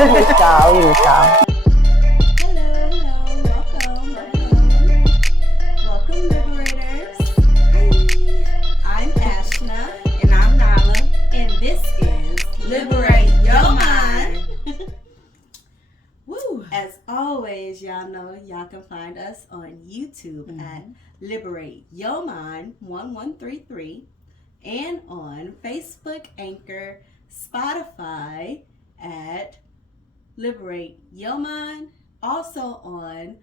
ciao. Welcome, Liberators. Hi, I'm Ashna. And I'm Nala. And this is Liberate Your Mind. Woo! As always, y'all know y'all can find us on YouTube at Liberate Your Mind 1133 and on Facebook, Anchor, Spotify at Liberate Your Mind. Also on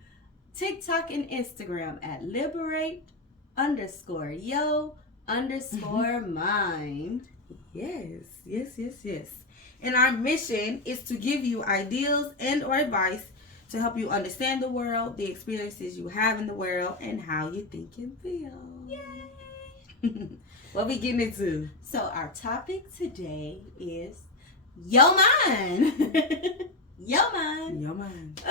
TikTok and Instagram at liberate_yo_mind. Yes. And our mission is to give you ideas and or advice to help you understand the world, the experiences you have in the world, and how you think and feel. Yay! What we getting into? So our topic today is Your Mind. Your Mind. Your mind.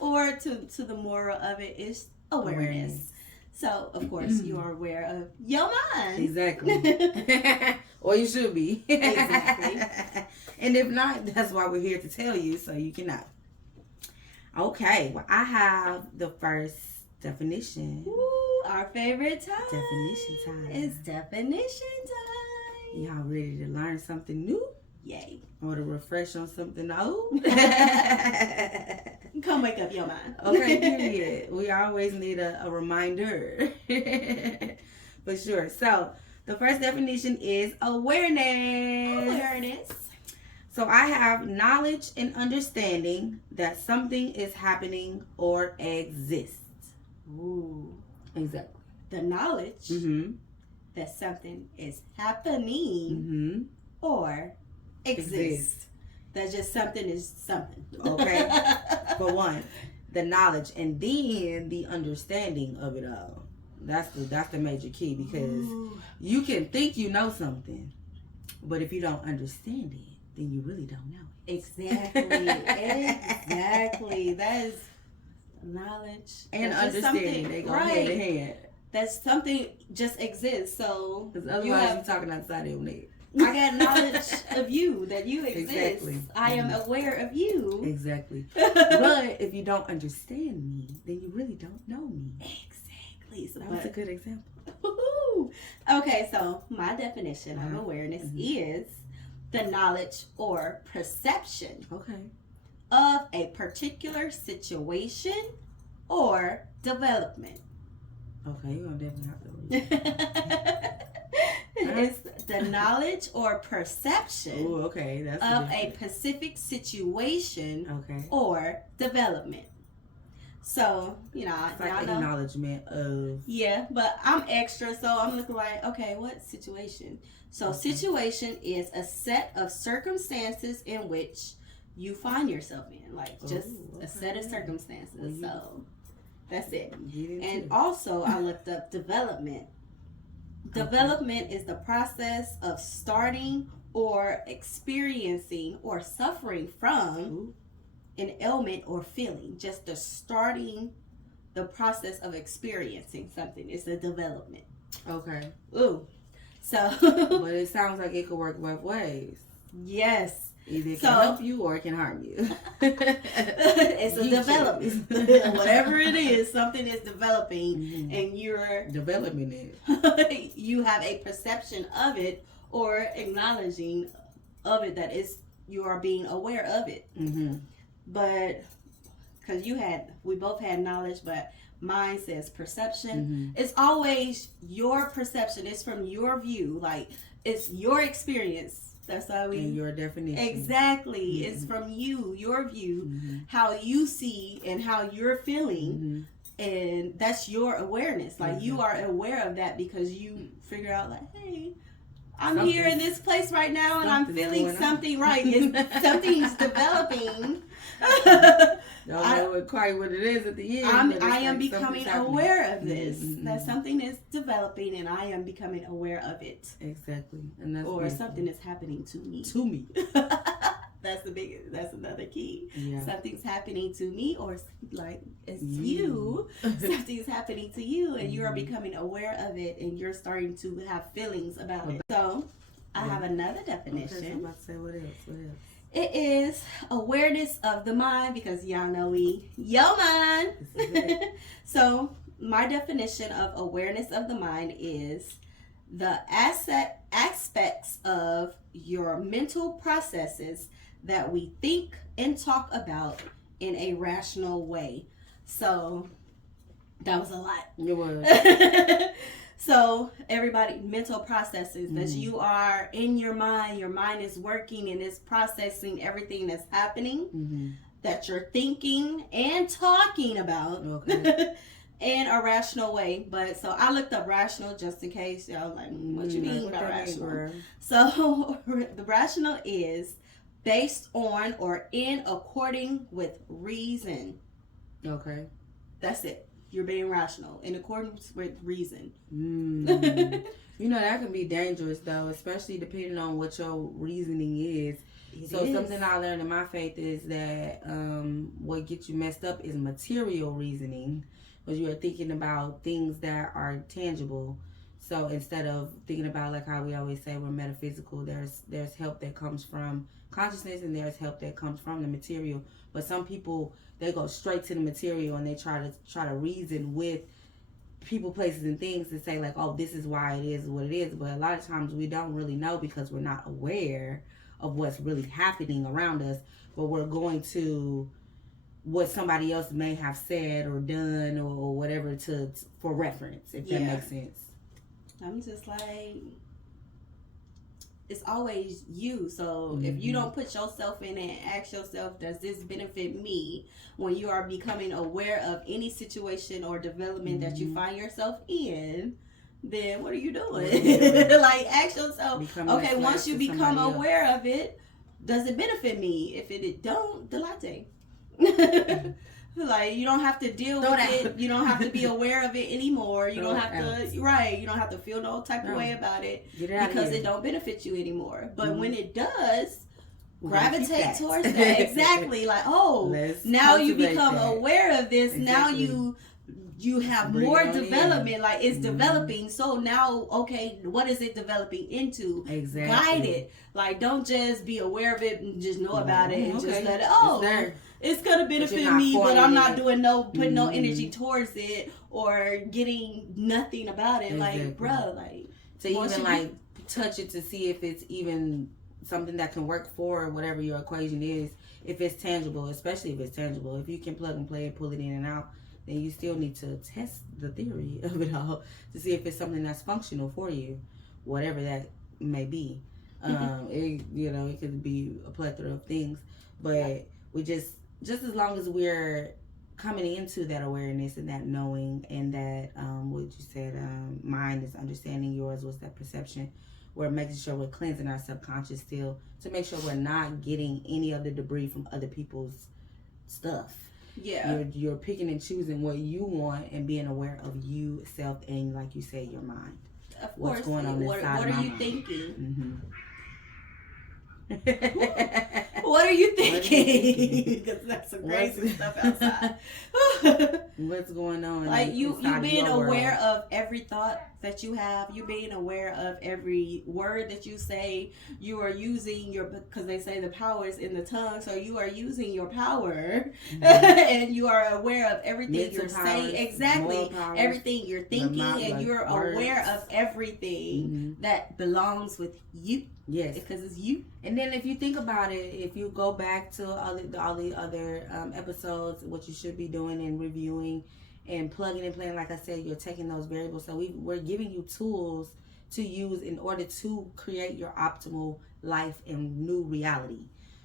Or to the moral of it is awareness. So, of course, you are aware of your mind. Exactly. Or you should be. Exactly. And if not, that's why we're here to tell you so you can know. Okay, well, I have the first definition. Ooh, our favorite time. Definition time. It's definition time. Y'all ready to learn something new? Yay. Or to refresh on something old? Come wake up your mind. Okay, period. We always need a reminder. For sure. So, the first definition is awareness. Awareness. So, I have knowledge and understanding that something is happening or exists. Ooh. Exactly. The knowledge that something is happening or exists. That just something is something. Okay. For one, the knowledge and then the understanding of it all. That's the major key, because you can think you know something, but if you don't understand it, then you really don't know it. Exactly. That is knowledge And that's understanding. They go hand in hand. That's something just exists. So Because otherwise you're talking outside your neck. I got knowledge of you, that you exist. Exactly. I am aware of you. Exactly. But if you don't understand me, then you really don't know me. Exactly. So That was a good example. Woo-hoo. Okay, so my definition of awareness is the knowledge or perception of a particular situation or development. Okay, you're going to definitely have to read. It's the knowledge or perception of a specific situation or development. So, it's like acknowledgement of... Yeah, but I'm extra, so I'm looking like, okay, what situation? So situation is a set of circumstances in which you find yourself in. Like, just a set of circumstances. So, that's it. And also, I looked up development. Development is the process of starting or experiencing or suffering from an ailment or feeling. Just the process of experiencing something is the development. Okay. Ooh. So. But it sounds like it could work both ways. Yes. Either it can help you or it can harm you. It's a development. Whatever it is, something is developing and you're developing it. You have a perception of it or acknowledging of it, that is, you are being aware of it. But because we both had knowledge, but mine says perception. It's always your perception. It's from your view. Like, it's your experience. That's how and your definition. Exactly. It's from you, your view, how you see and how you're feeling. And that's your awareness. Like, you are aware of that because you figure out, like, hey, I'm here in this place right now and I'm feeling something right. Something's developing. Don't know quite what it is at the end. I am becoming aware of this. That something is developing and I am becoming aware of it. Exactly. And that's or something is happening to me. That's another key. Yeah. Something's happening to me, or like it's you. Something's happening to you and you are becoming aware of it and you're starting to have feelings about it. So I have another definition. Okay, so I'm about to say what else? It is awareness of the mind, because y'all know we yo mind. So my definition of awareness of the mind is the aspects of your mental processes that we think and talk about in a rational way. So that was a lot. It was. So everybody, mental processes that you are in your mind is working and is processing everything that's happening, that you're thinking and talking about in a rational way. But so I looked up rational just in case y'all like, what you mean by rational? So the rational is based on or in according with reason. Okay. That's it. You're being rational in accordance with reason. You know, that can be dangerous though, especially depending on what your reasoning is. Something I learned in my faith is that what gets you messed up is material reasoning, because you are thinking about things that are tangible. So instead of thinking about, like how we always say we're metaphysical, there's help that comes from consciousness and there's help that comes from the material. But some people, they go straight to the material and they try to reason with people, places, and things to say like, oh, this is why it is what it is. But a lot of times we don't really know because we're not aware of what's really happening around us. But we're going to what somebody else may have said or done or whatever for reference, if that makes sense. I'm just like, it's always you. So if you don't put yourself in and ask yourself, does this benefit me, when you are becoming aware of any situation or development that you find yourself in, then what are you doing? Like, ask yourself, okay, once you become aware of it, does it benefit me? If it don't, the latte. Like, you don't have to deal with it. You don't have to be aware of it anymore. You don't have to, you don't have to feel no type of way about it because it don't benefit you anymore. But when it does, gravitate towards that. Exactly. Like, oh, now you become aware of this. Now you have more development. Like, it's developing. So now, okay, what is it developing into? Exactly. Guide it. Like, don't just be aware of it and just know about it and just let it, it's gonna benefit me, but I'm not doing putting no energy towards it or getting nothing about it. Exactly. Like, bro, like, to even like touch it to see if it's even something that can work for whatever your equation is. If it's tangible, especially if it's tangible, if you can plug and play and pull it in and out, then you still need to test the theory of it all to see if it's something that's functional for you, whatever that may be. It could be a plethora of things, but we just as long as we're coming into that awareness and that knowing and that what you said, mind is understanding, yours was that perception. We're making sure we're cleansing our subconscious still to make sure we're not getting any of the debris from other people's stuff. Yeah, you're picking and choosing what you want and being aware of you, self, and like you said, your mind. Of course. What's going on inside? What are you thinking? What are you thinking? Because that's some crazy stuff outside. What's going on? Like, you being aware of every thought that you have. You being aware of every word that you say. You are using because they say the power is in the tongue. So you are using your power, and you are aware of everything you're saying. Exactly, everything you're thinking, and you're aware of everything that belongs with you. Yes, because it's you. And then if you think about it, if you go back to all the other episodes, what you should be doing and reviewing and plugging and playing, like I said, you're taking those variables. So we're giving you tools to use in order to create your optimal life and new reality.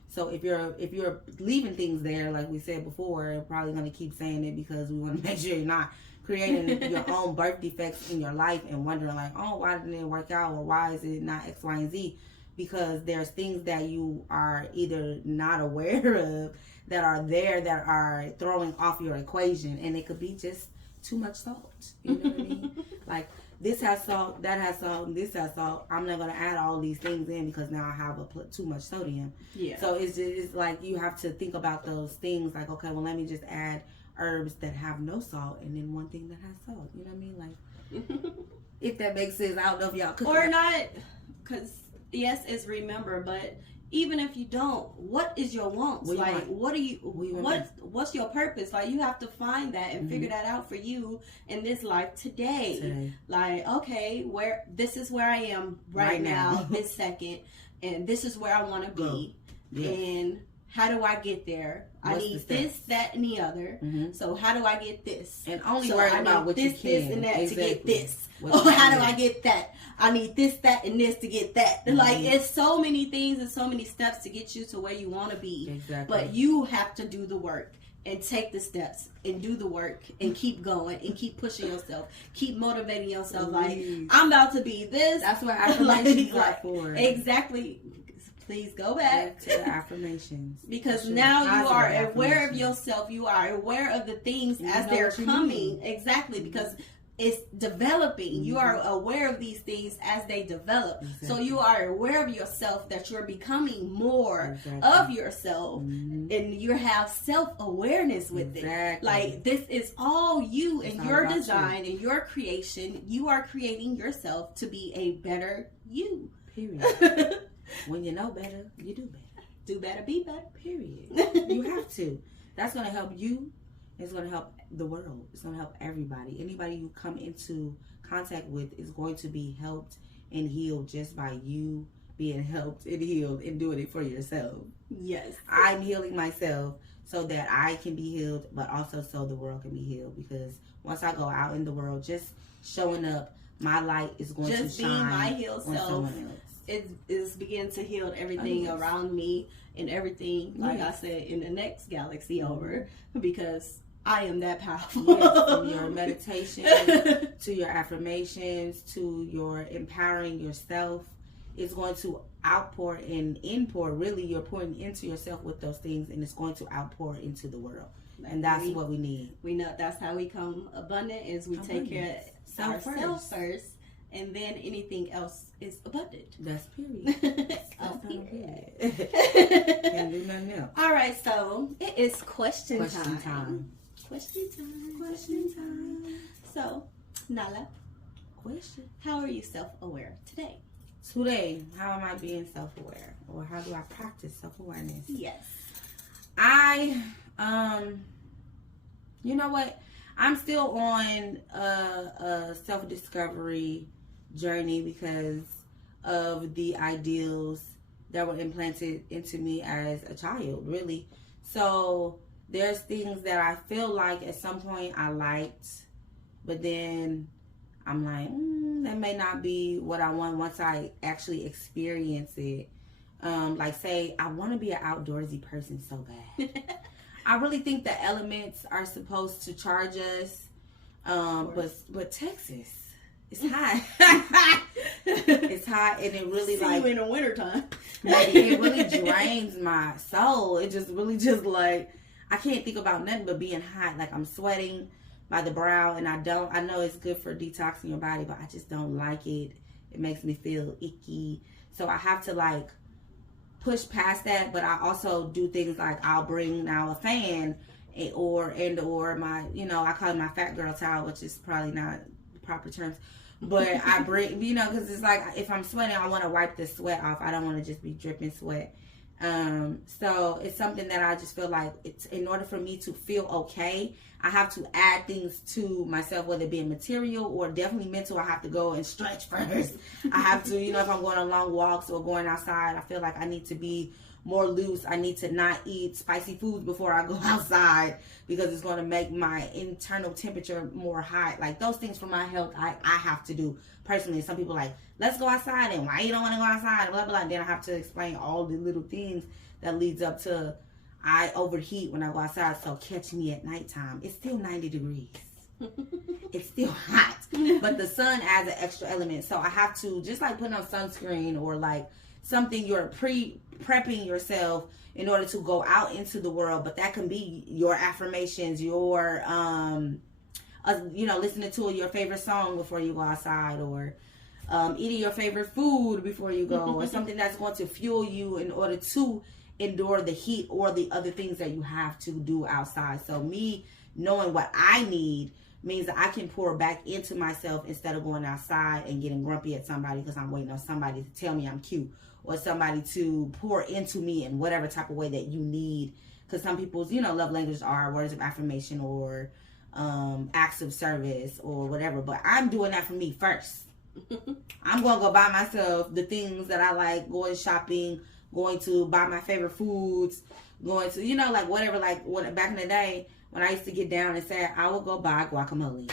So if you're leaving things there, like we said before, we're probably going to keep saying it because we want to make sure you're not creating your own birth defects in your life and wondering like, oh, why didn't it work out, or why is it not X, Y, and Z? Because there's things that you are either not aware of that are there that are throwing off your equation, and it could be just too much salt. You know what I mean? Like, this has salt, that has salt, and this has salt. I'm not going to add all these things in because now I have too much sodium. Yeah. So it's like you have to think about those things like, okay, well, let me just add herbs that have no salt and then one thing that has salt. You know what I mean? Like, if that makes sense. I don't know if y'all could. Or not, because yes, it's remember, but even if you don't, what is your wants? What you like, want? what do you, What you want? what's your purpose? Like, you have to find that and figure that out for you in this life today. Like, okay, this is where I am right now, this second, and this is where I want to be. And how do I get there? I need this, that, and the other. So how do I get this? And only worry about what you can. This, and that to get this. Oh, how do I get that? I need this, that, and this to get that. Like, it's so many things and so many steps to get you to where you want to be. Exactly. But you have to do the work and take the steps and do the work and keep going and keep pushing yourself. Keep motivating yourself. Like, I'm about to be this. That's what affirmations are for. Exactly. Please go back to the affirmations. Because now you are aware of yourself. You are aware of the things as they're coming. Exactly. Because it's developing. You are aware of these things as they develop. So you are aware of yourself, that you're becoming more of yourself, and you have self-awareness with it. Like, this is all you and your design and your creation. You are creating yourself to be a better you. Period. When you know better, you do better. Do better, be better. Period. You have to. That's going to help you. It's going to help the world. It's going to help everybody. Anybody you come into contact with is going to be helped and healed just by you being helped and healed and doing it for yourself. Yes. I'm healing myself so that I can be healed, but also so the world can be healed. Because once I go out in the world, just showing up, my light is going to shine just being my healed self. Someone else. It is beginning to heal everything around me and everything, like I said, in the next galaxy over, because I am that powerful. Yes, from your meditation to your affirmations to your empowering yourself, it's going to outpour and inpour. Really, you're pouring into yourself with those things, and it's going to outpour into the world. And that's what we need. We know that's how we come abundant, is we take care of ourselves first. And then anything else is abundant. That's period. That's period. Can't do nothing else. All right, so it is question time. Question time. So, Nala, question. How are you self-aware today? Today, how am I being self-aware? Or how do I practice self-awareness? Yes. You know what? I'm still on a self-discovery journey because of the ideals that were implanted into me as a child, really. So there's things that I feel like at some point I liked, but then I'm like, that may not be what I want once I actually experience it. Like, say, I want to be an outdoorsy person so bad. I really think the elements are supposed to charge us, but Texas, it's hot. It's hot, and it really you in the wintertime. It really drains my soul. It just really like, I can't think about nothing but being hot. Like, I'm sweating by the brow, and I know it's good for detoxing your body, but I just don't like it. It makes me feel icky. So I have to like push past that, but I also do things like I'll bring now a fan or my, I call it my fat girl towel, which is probably not the proper terms, but I bring, because it's like, if I'm sweating, I want to wipe the sweat off. I don't want to just be dripping sweat. So it's something that I just feel like it's, in order for me to feel okay, I have to add things to myself, whether it be material or definitely mental. I have to go and stretch first. I have to, if I'm going on long walks or going outside, I feel like I need to be more loose. I need to not eat spicy foods before I go outside because it's going to make my internal temperature more hot. Like, those things for my health, I have to do personally. Some people like, let's go outside, and why you don't want to go outside, blah, blah. And then I have to explain all the little things that leads up to I overheat when I go outside, so catch me at nighttime. It's still 90 degrees. It's still hot, but the sun adds an extra element. So I have to, just like putting on sunscreen or like something, you're prepping yourself in order to go out into the world. But that can be your affirmations, your listening to your favorite song before you go outside, or eating your favorite food before you go, or something that's going to fuel you in order to endure the heat or the other things that you have to do outside. So me knowing what I need means that I can pour back into myself instead of going outside and getting grumpy at somebody because I'm waiting on somebody to tell me I'm cute, or somebody to pour into me in whatever type of way that you need. Because some people's, love languages are words of affirmation or acts of service or whatever. But I'm doing that for me first. I'm going to go buy myself the things that I like, going shopping, going to buy my favorite foods, going to, whatever. Like back in the day when I used to get down and say, I would go buy guacamole.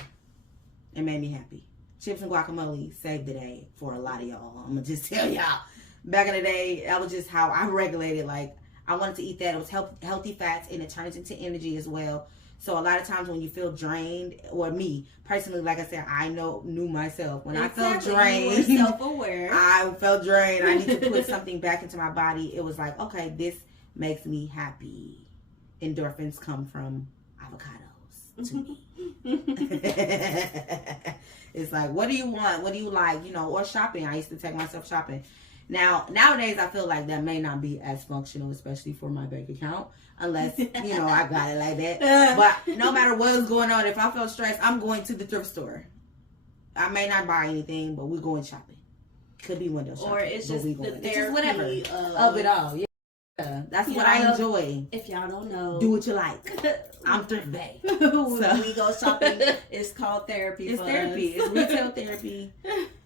It made me happy. Chips and guacamole saved the day for a lot of y'all. I'm going to just tell y'all. Back in the day, that was just how I regulated. Like, I wanted to eat that. It was healthy fats, and it turns into energy as well. So a lot of times when you feel drained, or me personally, like I said, I knew myself. When I felt drained, you were self-aware. I felt drained. I need to put something back into my body. It was like, okay, this makes me happy. Endorphins come from avocados to me. It's like, what do you want? What do you like? Or shopping. I used to take myself shopping. Now, nowadays, I feel like that may not be as functional, especially for my bank account, unless, I got it like that. But no matter what's going on, if I feel stressed, I'm going to the thrift store. I may not buy anything, but we're going shopping. Could be window shopping. Or it's just the therapy. It's just whatever of it all. Yeah. That's what I enjoy. If y'all don't know, do what you like. I'm Thrift Bae. When we go shopping, it's called therapy. It's therapy. It's retail therapy.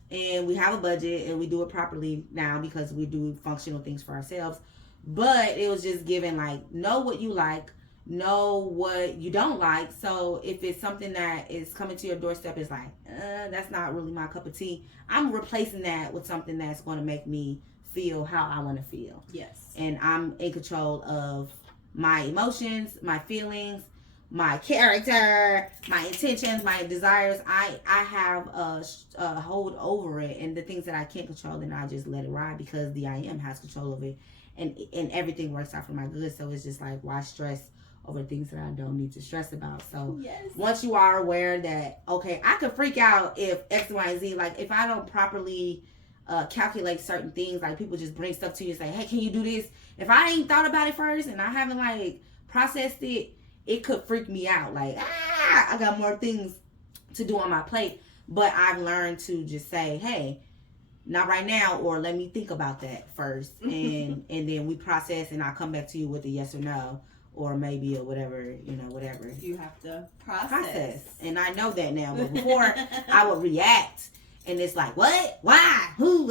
And we have a budget and we do it properly now because we do functional things for ourselves. But it was just given, like, know what you like, know what you don't like. So if it's something that is coming to your doorstep, it's like, that's not really my cup of tea. I'm replacing that with something that's going to make me feel how I want to feel. Yes. And I'm in control of my emotions, my feelings, my character, my intentions, my desires. I have a hold over it, and the things that I can't control, then I just let it ride because the I am has control of it, and everything works out for my good. So it's just like, why stress over things that I don't need to stress about? So once you are aware that, okay, I could freak out if X, Y, and Z, like if I don't properly calculate certain things, like people just bring stuff to you and say, hey, can you do this? If I ain't thought about it first and I haven't like processed it, it could freak me out. Like, I got more things to do on my plate. But I've learned to just say, hey, not right now, or let me think about that first. And then we process, and I'll come back to you with a yes or no, or maybe, or whatever, whatever. You have to process. And I know that now. But before, I would react. And it's like, what? Why? Who?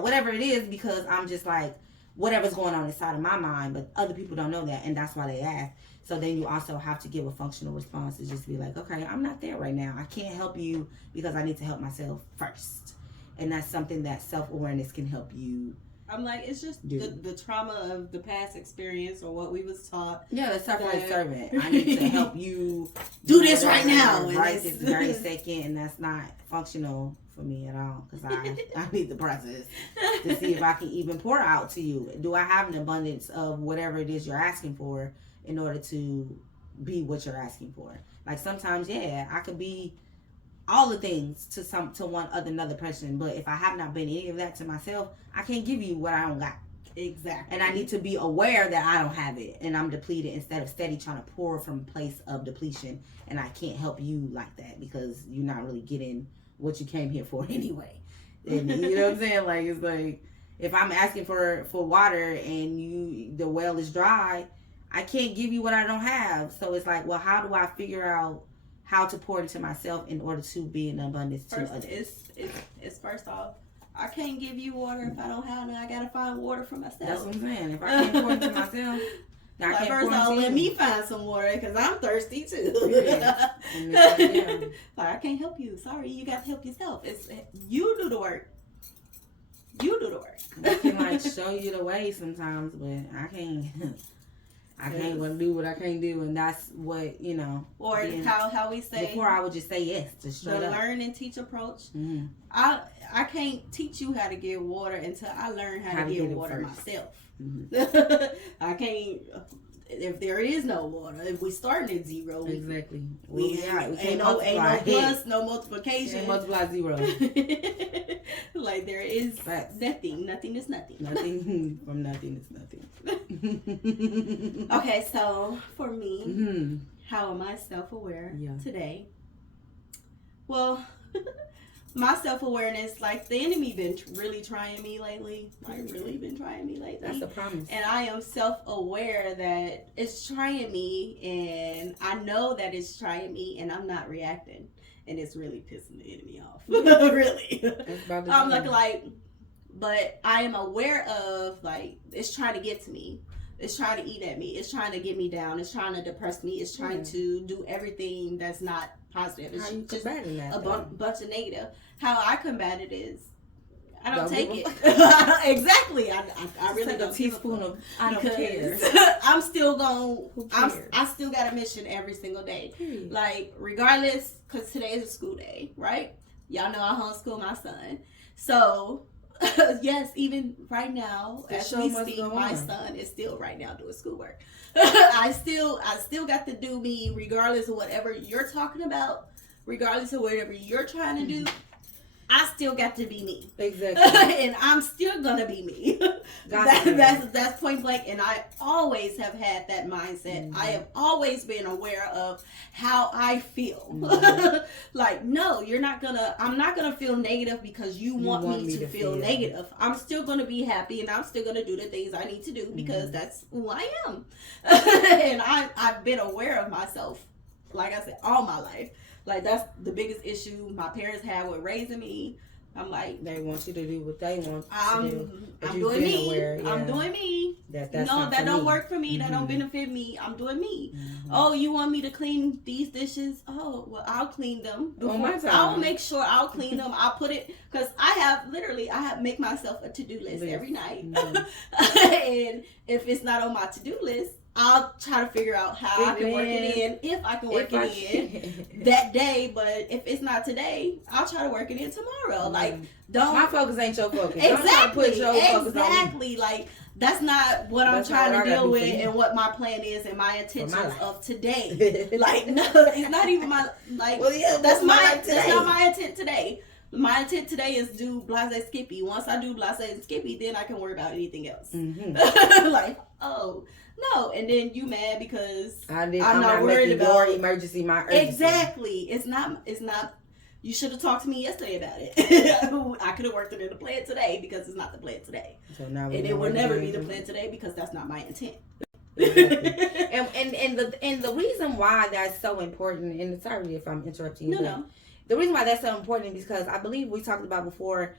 Whatever it is, because I'm just like, whatever's going on inside of my mind. But other people don't know that, and that's why they ask. So then you also have to give a functional response to just be like, okay, I'm not there right now. I can't help you because I need to help myself first. And that's something that self-awareness can help you. I'm like, it's just the trauma of the past experience or what we was taught. Yeah, the suffering servant. I need to help you do this right now. Right this very second. And that's not functional for me at all, because I need the process to see if I can even pour out to you. Do I have an abundance of whatever it is you're asking for in order to be what you're asking for? Like sometimes, I could be all the things to another person, but if I have not been any of that to myself, I can't give you what I don't got. Exactly. And I need to be aware that I don't have it and I'm depleted, instead of steady trying to pour from a place of depletion. And I can't help you like that because you're not really getting what you came here for anyway. And you know what I'm saying? Like, it's like, if I'm asking for water and the well is dry, I can't give you what I don't have. So it's like, well, how do I figure out how to pour into myself in order to be in abundance to others? It's first off, I can't give you water if I don't have it. I gotta find water for myself. That's what I'm saying. If I can't pour into myself, I can't first pour off, into let you. me find some water because I'm thirsty too. Yeah. And it's like, I can't help you. Sorry, you got to help yourself. It's you do the work. You do the work. I can like show you the way sometimes, but I can't. I can't do what I can't do, and that's what Or how we say before. I would just say yes, just straight up. The learn and teach approach. Mm-hmm. I can't teach you how to get water until I learn how to get water myself. Mm-hmm. I can't. If there is no water, if we starting at zero, exactly. We ain't no plus, no multiplication. Can't multiply zero. Like there is Facts. nothing. Nothing is nothing. Nothing from nothing is nothing. Okay, so for me, mm-hmm. how am I self-aware Yeah. today? Well, my self-awareness, like the enemy been really trying me lately. Like really been trying me lately. That's a promise. And I am self-aware that it's trying me, and I know that it's trying me, and I'm not reacting, and it's really pissing the enemy off. Really. I'm like, but I am aware of, like, it's trying to get to me. It's trying to eat at me. It's trying to get me down. It's trying to depress me. It's trying to do everything that's not positive. It's just a bunch of negative. How I combat it is, I don't take it. Exactly. I really don't. A teaspoon of I don't care. I'm still I still got a mission every single day. Like, regardless, because today is a school day, right? Y'all know I homeschool my son. So, yes, even right now, as we speak, my son is still right now doing schoolwork. I still got to do me, regardless of whatever you're talking about, regardless of whatever you're trying to do. I still got to be me. Exactly. And I'm still gonna be me. That's point blank. And I always have had that mindset. I have always been aware of how I feel. Like, no, I'm not gonna feel negative because you want me to feel negative. I'm still gonna be happy, and I'm still gonna do the things I need to do because that's who I am. And I've been aware of myself, like I said, all my life. Like, that's the biggest issue my parents had with raising me. I'm like, they want you to do what they want to do. I'm doing me. I'm doing me. That don't work for me. That don't benefit me. I'm doing me. Oh, you want me to clean these dishes? Oh, well, I'll clean them. I'll make sure I'll clean them. I'll put it, because I have make myself a to-do list every night. And if it's not on my to-do list, I'll try to figure out how I can work it in, if I can work it in that day. But if it's not today, I'll try to work it in tomorrow. Like, my focus ain't your focus. Exactly. Focus on me. Like, that's not what I'm trying to deal with, and what my plan is and my intentions of today. Like, no, it's not even my, like, that's not my intent today. My intent today is do Blase Skippy. Once I do Blase and Skippy, then I can worry about anything else. Like, oh, no. And then you mad because I'm not worried about your emergency, my urgency. Exactly. It's not, you should have talked to me yesterday about it. I could have worked it in the plan today because it's not the plan today. So now and it will never be the plan today because that's not my intent. Exactly. and the reason why that's so important, and sorry if I'm interrupting you. No. The reason why that's so important is because I believe we talked about before,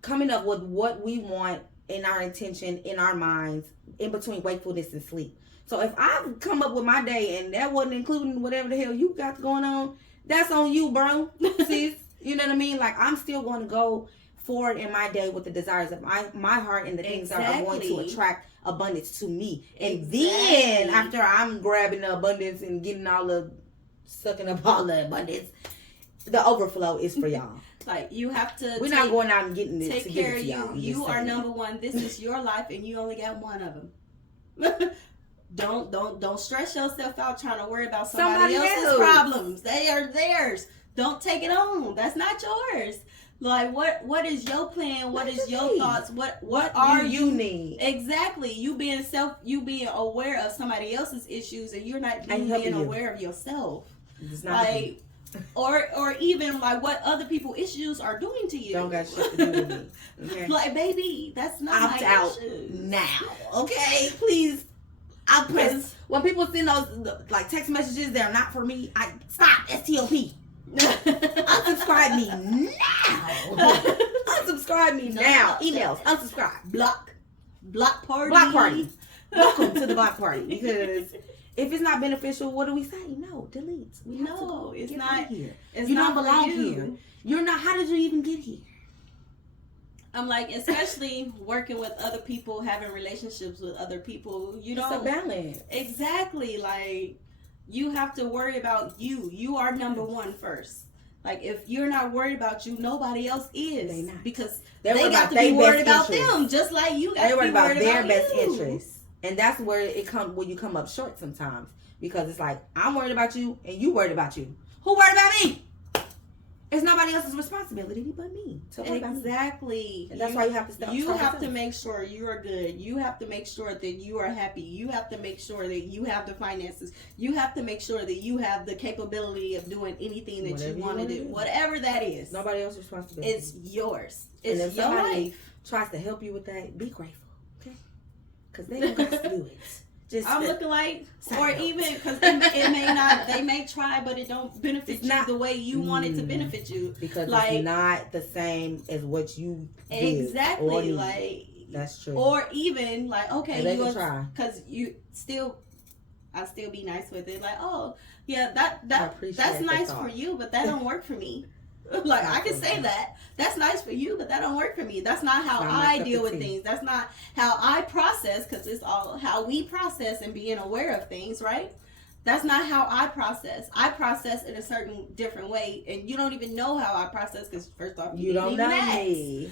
coming up with what we want in our intention, in our minds, in between wakefulness and sleep. So if I come up with my day and that wasn't including whatever the hell you got going on, that's on you, bro. Sis, you know what I mean? Like, I'm still going to go forward in my day with the desires of my heart and the things that are going to attract abundance to me. And then after I'm grabbing the abundance and getting sucking up all the abundance, the overflow is for y'all. Like, you have to. We're not going out and getting it. Take care of you. You are number one. This is your life, and you only got one of them. Don't stress yourself out trying to worry about somebody else's problems. They are theirs. Don't take it on. That's not yours. Like, what is your plan? What is your thoughts? What are you need? Exactly. You being aware of somebody else's issues, and you're not being aware of yourself. It's not like. Or even like what other people's issues are doing to you. Don't got shit to do with me. Okay? Like, baby, that's not opt my out issue. Now. Okay, please. I press when people send those like text messages that are not for me. I stop. STOP. Unsubscribe me now. Unsubscribe me now. Emails. Unsubscribe. Block party. Block party. Welcome to the block party. Because if it's not beneficial, what do we say? No, delete. It's not here. You don't belong here. You're not. How did you even get here? I'm like, especially working with other people, having relationships with other people. You know, it's a balance. Exactly. Like, you have to worry about you. You are number one first. Like, if you're not worried about you, nobody else is. They not. Because they got to be worried about them, just like you got to be worried about their best interests. And that's where you come up short sometimes, because it's like, I'm worried about you and you worried about you. Who worried about me? It's nobody else's responsibility but me. So exactly. And that's why you have to stop. You have to make sure you are good. You have to make sure that you are happy. You have to make sure that you have the finances. You have to make sure that you have the capability of doing anything that you want to do. Whatever that is. Nobody else's responsibility. It's yours. It's and if your life. Tries to help you with that, be grateful. Okay? Because they don't got to do it. I'm looking like, or even because it may not, they may try, but it don't benefit you the way you want it to benefit you, because it's not the same as what you exactly like. That's true. Or even like, okay, you try because you still, I still be nice with it. Like, oh yeah, that's nice for you, but that don't work for me. Like I can say that that's nice for you, but that don't work for me. That's not how I deal with things. That's not how I process, because it's all how we process and being aware of things, right? That's not how I process. I process in a certain different way, and you don't even know how I process, because first off, you don't know me.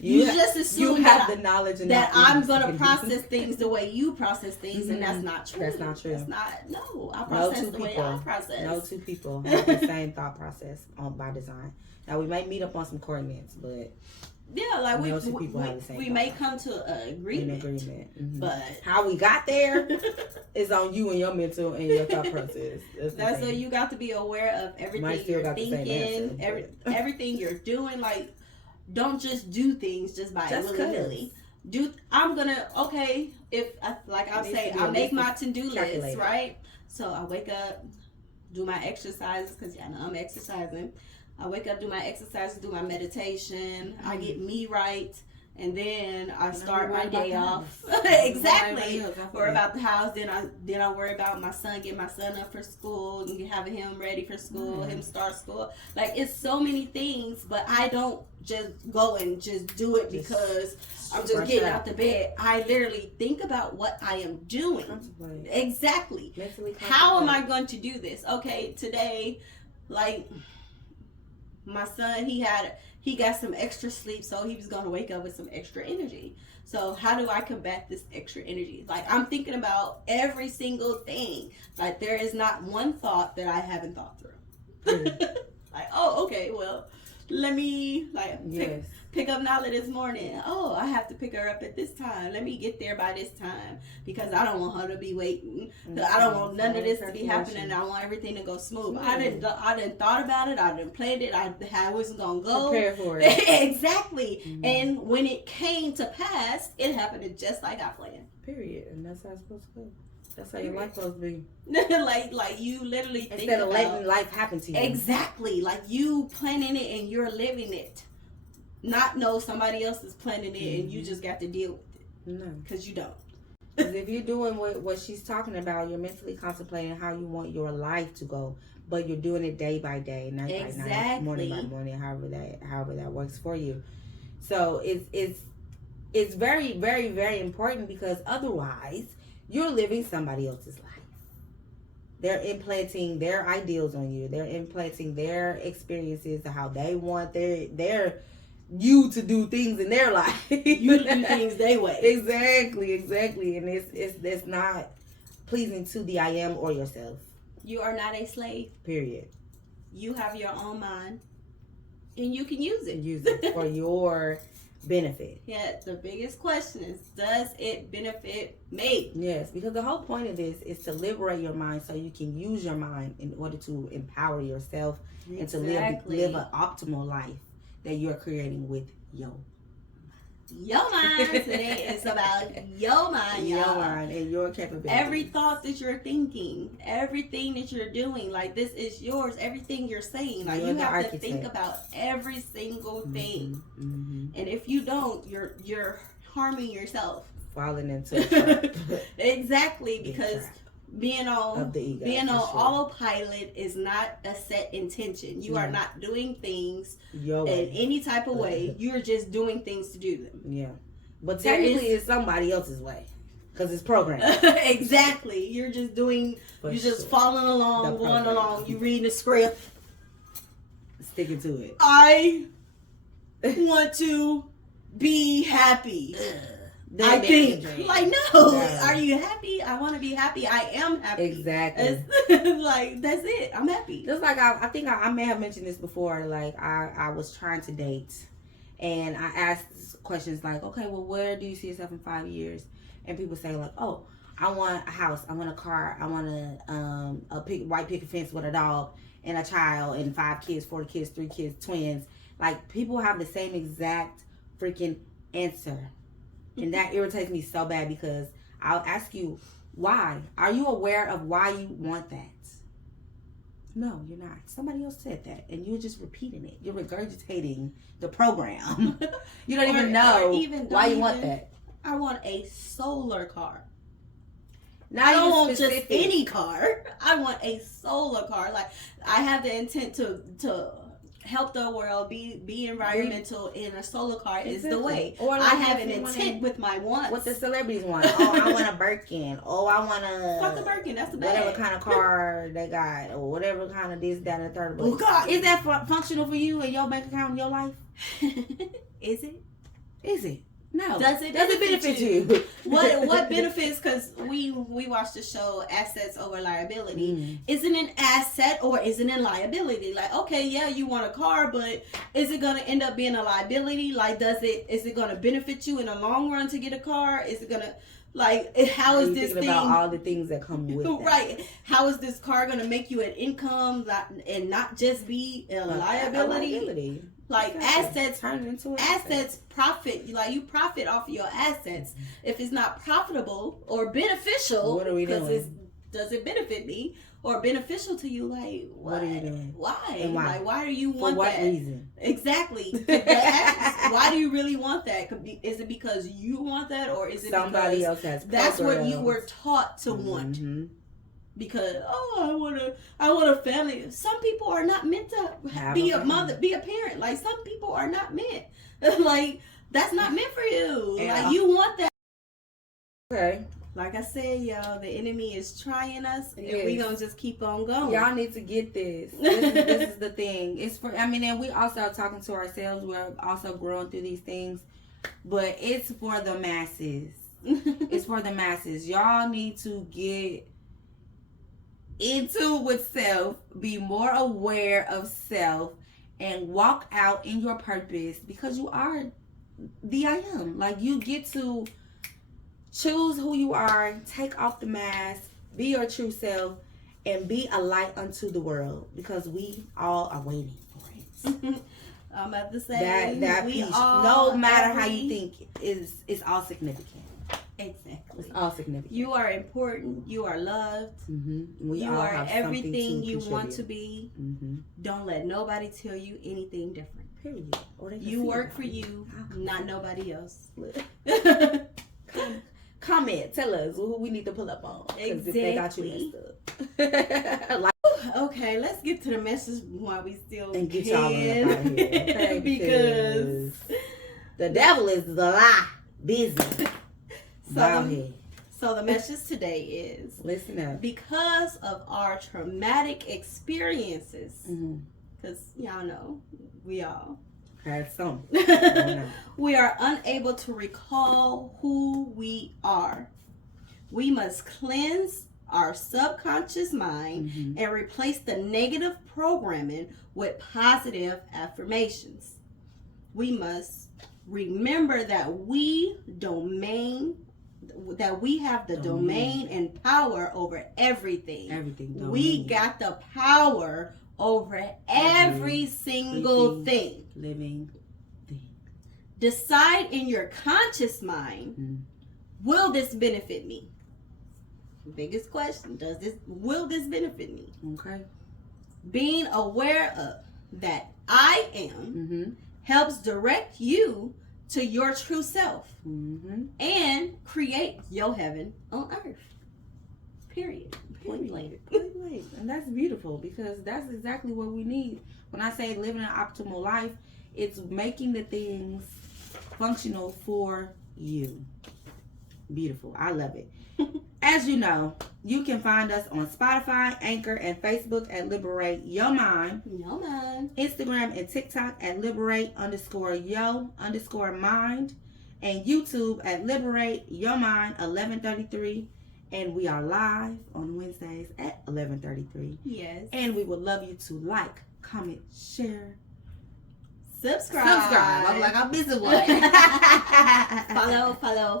You just assume the knowledge and that I'm gonna process things the way you process things, and that's not true. That's not true. That's not. No, I process the way I process. No two people have the same thought process by design. Now we might meet up on some coordinates, but yeah, like we may come to an agreement. Mm-hmm. But how we got there is on you and your mental and your thought process. That's so you got to be aware of everything you're thinking, everything you're doing. Like, don't just do things just by willy-nilly. I'm gonna, if I make my to-do list, right? So I wake up, do my exercises, because I know I'm exercising. I wake up, do my exercises, do my meditation. I get me right, and then I start my day off. Exactly. Worry about the house. Then I worry about my son, get my son up for school, and having him ready for school, him start school. Like, it's so many things, but I don't just go and just do it because I'm just getting out the bed. I literally think about what I am doing. Exactly. How am I going to do this? Okay, today, like, my son, he got some extra sleep, so he was going to wake up with some extra energy. So how do I combat this extra energy? Like, I'm thinking about every single thing. Like, there is not one thought that I haven't thought through. Like, well, let me pick up Nala this morning. Oh, I have to pick her up at this time. Let me get there by this time, because I don't want her to be waiting. I don't want none of this to be happening. I want everything to go smooth. I didn't thought about it. I didn't planned it. I wasn't gonna go. Prepare for it. Exactly. Mm-hmm. And when it came to pass, it happened just like I planned. Period. And that's how it's supposed to go. That's how your life supposed to be. like you literally instead of letting life happen to you. Exactly. Like, you planning it and you're living it. Not know somebody else is planning it and you just got to deal with it. No. Because you don't. Because if you're doing what she's talking about, you're mentally contemplating how you want your life to go, but you're doing it day by day, night by night, morning by morning, however that works for you. So it's very, very, very important, because otherwise you're living somebody else's life. They're implanting their ideals on you. They're implanting their experiences to how they want their you to do things in their life. You to do things their way. Exactly. And it's not pleasing to the I am or yourself. You are not a slave. Period. You have your own mind, and you can use it. Use it for your benefit. Yeah, the biggest question is, does it benefit me? Yes, because the whole point of this is to liberate your mind so you can use your mind in order to empower yourself and to live an optimal life that you're creating with your mind. Today is about your mind, y'all. Your mind and your capability. Every thought that you're thinking, everything that you're doing, like, this is yours. Everything you're saying, like, you have to think about every single thing. Mm-hmm. And if you don't, you're harming yourself. Falling into a trap. Exactly, because being on autopilot is not a set intention. You are not doing things in any type of way. You're just doing things to do them. Yeah, but technically it's somebody else's way, because it's programmed. Exactly. You're just doing. You're just following along, going along. You reading the script, sticking to it. I want to be happy. I think. Like, no. Are you happy? I want to be happy. I am happy. Exactly. Like, that's it. I'm happy. Just like I think I may have mentioned this before. Like, I was trying to date, and I asked questions like, okay, well, where do you see yourself in 5 years? And people say like, oh, I want a house, I want a car, I want a white picket fence with a dog and a child and 5 kids, 4 kids, 3 kids, twins. Like, people have the same exact freaking answer. And that irritates me so bad, because I'll ask you, why? Are you aware of why you want that? No, you're not. Somebody else said that, and you're just repeating it. You're regurgitating the program. You don't even know why you want that. I want a solar car. Now I don't want just any car. I want a solar car. Like, I have the intent to help the world, be environmental, and a solar car is the way. Or like, I have an intent with my wants. What the celebrities want. Oh, I want a Birkin. Oh, I want a... Fuck the Birkin, that's the bad. Whatever kind of car they got. Or whatever kind of this, that, and the third. Oh, God. Is that functional for you in your bank account in your life? Is it? Is it? No. Does it benefit you? What benefits? Because we watched the show Assets Over Liability. Is it an asset or is it a liability? Like, okay, yeah, you want a car, but is it gonna end up being a liability? Like, is it gonna benefit you in the long run to get a car? Is it gonna, like, how is this thing about all the things that come with that? Right? How is this car gonna make you an income and not just be a liability? Like, assets profit. Like, you profit off of your assets. If it's not profitable or beneficial, what are we doing? Does it benefit me or beneficial to you? Like, what are you doing? Why? And why? Like, why do you want that? For what reason? Exactly. Why do you really want that? Is it because you want that, or is it somebody else has? That's what you were taught to want. Because I want a family. Some people are not meant to be a mother, be a parent. Like, some people are not meant. Like, that's not meant for you. Yeah. Like, you want that. Okay. Like I said, y'all, the enemy is trying us, and we gonna just keep on going. Y'all need to get this. This is the thing. It's for. I mean, and we also talking to ourselves. We're also growing through these things, but it's for the masses. It's for the masses. Y'all need to get into with self, be more aware of self, and walk out in your purpose, because you are the I am. Like, you get to choose who you are, take off the mask, be your true self, and be a light unto the world, because we all are waiting for it. I'm about to say that piece, no matter how you think, it's all significant. Exactly. It's all significant. You are important. You are loved. You are everything you want to be. Don't let nobody tell you anything different. Period. You work for you, not nobody else. Comment. Tell us who we need to pull up on. Exactly. If they got you messed up. Okay, let's get to the message while we still and get y'all on up out of here. Okay? Because the devil is the lie. Busy. So the message today is, listen up. Because of our traumatic experiences, because y'all know we all had some, we are unable to recall who we are. We must cleanse our subconscious mind and replace the negative programming with positive affirmations. We must remember that we have the domain and power over everything. We got the power over every single thing. Living thing. Decide in your conscious mind, will this benefit me? Biggest question, will this benefit me? Okay. Being aware of that I am helps direct you to your true self and create your heaven on earth. Period. Point blank. And that's beautiful, because that's exactly what we need. When I say living an optimal life, it's making the things functional for you. Beautiful. I love it. As you know, you can find us on Spotify, Anchor, and Facebook at Liberate Your Mind. Your Mind. Instagram and TikTok at Liberate_Yo_Mind. and YouTube at Liberate Your Mind 1133. And we are live on Wednesdays at 11:33. Yes. And we would love you to like, comment, share, subscribe. I'm like, I'm busy one. Follow. Follow.